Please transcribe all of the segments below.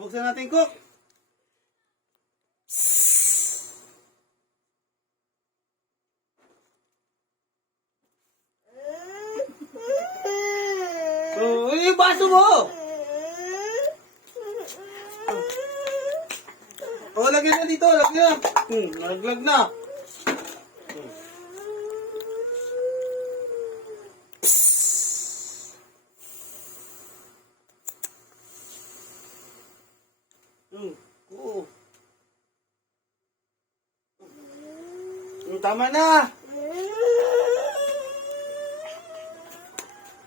buksan natin, Cook. Oh, yung baso mo! Oh, lagyan na dito, lagyan na. Nalaglag na. Oo. Tama na.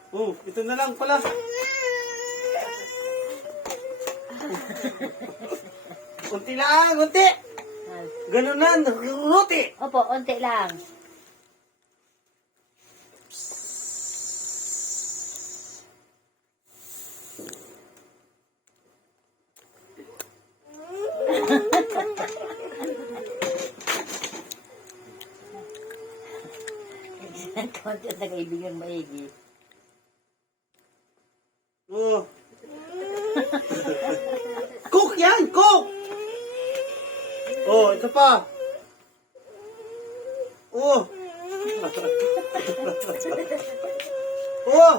Oh, ito na lang pala. Kunti lang, kunti. Ganun na, ruti. Opo, onti lang. Konti at nag-ibigay maigi. Oh. Cook yan, cook! Oh, ito pa. Oh. Oh.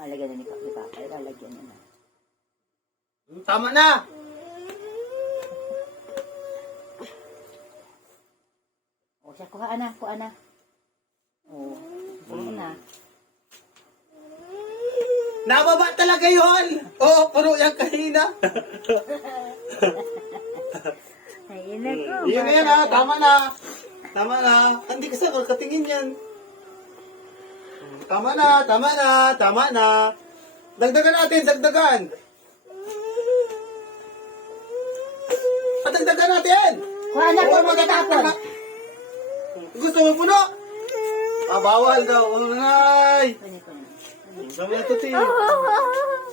Lagyan na ni Papa. Lalagyan na na. Tama na. O siya, kuha na. O, kuha na. Nababa talaga yun. Oh, puro yan kanina. Ayun na ko. Yun na yan ha, tama na. Tama na. Hindi kasi ako katingin yan. Tama na, tama na, tama na. Dagdagan natin, dagdagan. Dagdagan natin. Kuha na ko, Oo, magtatapon. Gusto mo puno? Bawal daw. Ay. Kunin ko na. Sabi na ito,